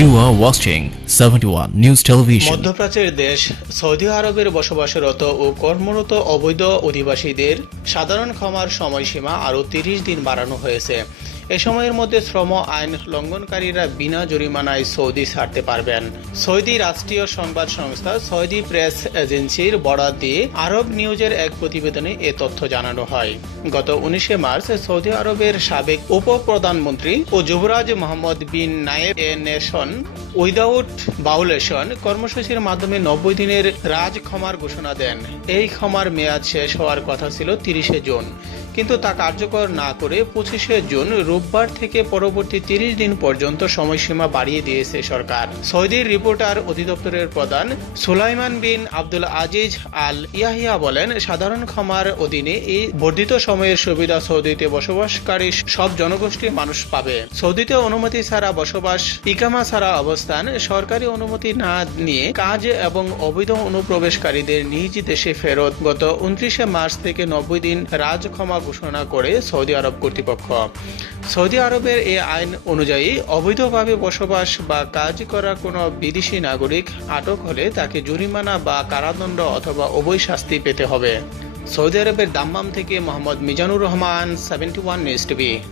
You are watching 71 News Television. মধ্যপ্রাচ্যের দেশ Saudi আরবের বসবাসরত ও কর্মরত অবৈধ অধিবাসীদের সাধারণ ক্ষমার সময়সীমা আরও 30 দিন বাড়ানো হয়েছে। এ সময়ের মধ্যে শ্রম আইন লঙ্ঘনকারীরা বিনা জরিমানায় সৌদি ছাড়তে পারবেন। সৌদি রাষ্ট্রীয় সংবাদ সংস্থা সৌদি প্রেস এজেন্সির বরাত দিয়ে আরব নিউজের এক প্রতিবেদনে এ তথ্য জানানো হয়। গত 19 মার্চ সৌদি আরবের সাবেক উপপ্রধানমন্ত্রী ও যুবরাজ মোহাম্মদ বিন নায়েব এ নেশন উইদাউট ভায়োলেশন কর্মসূচির মাধ্যমে 90 দিনের রাজ ক্ষমার ঘোষণা দেন। এই ক্ষমার মেয়াদ শেষ হওয়ার কথা ছিল 30 জুন, কিন্তু তা কার্যকর না করে 25 জুন রোববার থেকে পরবর্তী 30 দিন পর্যন্ত সময়সীমা বাড়িয়ে দিয়েছে সরকার। সৌদির রিপোর্টার অধিদপ্তরের প্রধান সুলাইমান বিন আব্দুল আজিজ আল ইয়াহিয়া বলেন, সাধারণ ক্ষমার অধীনে এই বর্ধিত সময়ের সুবিধা সৌদিতে বসবাসকারী সব জনগোষ্ঠীর মানুষ পাবে। সৌদিতে অনুমতি ছাড়া বসবাস, ইকামা ছাড়া অবস্থান, সরকারি অনুমতি না নিয়ে কাজ এবং অবৈধ অনুপ্রবেশকারীদের নিজ দেশে ফেরত গত 29 মার্চ থেকে 90 দিন রাজ ক্ষমা ঘোষণা করে সৌদি আরব কর্তৃপক্ষ। সৌদি আরবের এই আইন অনুযায়ী অবৈধভাবে বসবাস বা কাজ করা কোনো বিদেশি নাগরিক আটক হলে তাকে জরিমানা বা কারাদণ্ড অথবা উভয় শাস্তি পেতে হবে। সৌদি আরবের দাম্মাম থেকে মোহাম্মদ মিজানুর রহমান, 71 নিউজ টিভি।